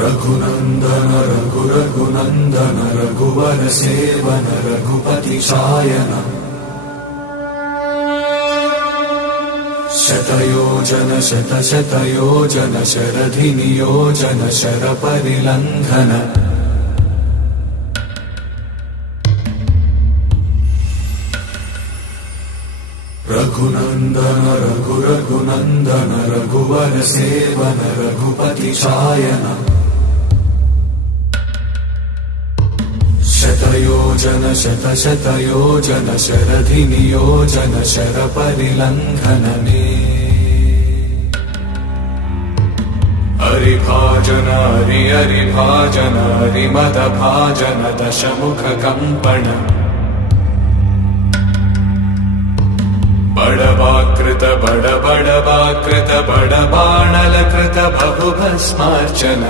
रघुनंदन रघुनंदन रघुवर seven Raghupati Shayan शतयोजन शतयोजन शरधि नियोजन शरपरिलंघन रघुनंदन रघुनंदन रघुवर seven Raghupati Shayan शतयोजन शतयोजन शरधि नियोजन शरपरिलंघन हरिभाजन हरिभाजन हरिमदभाजन दशमुख कंपन बड़वाकृत बड़वाकृत बड़बाणलकृत बहुभस्मार्चन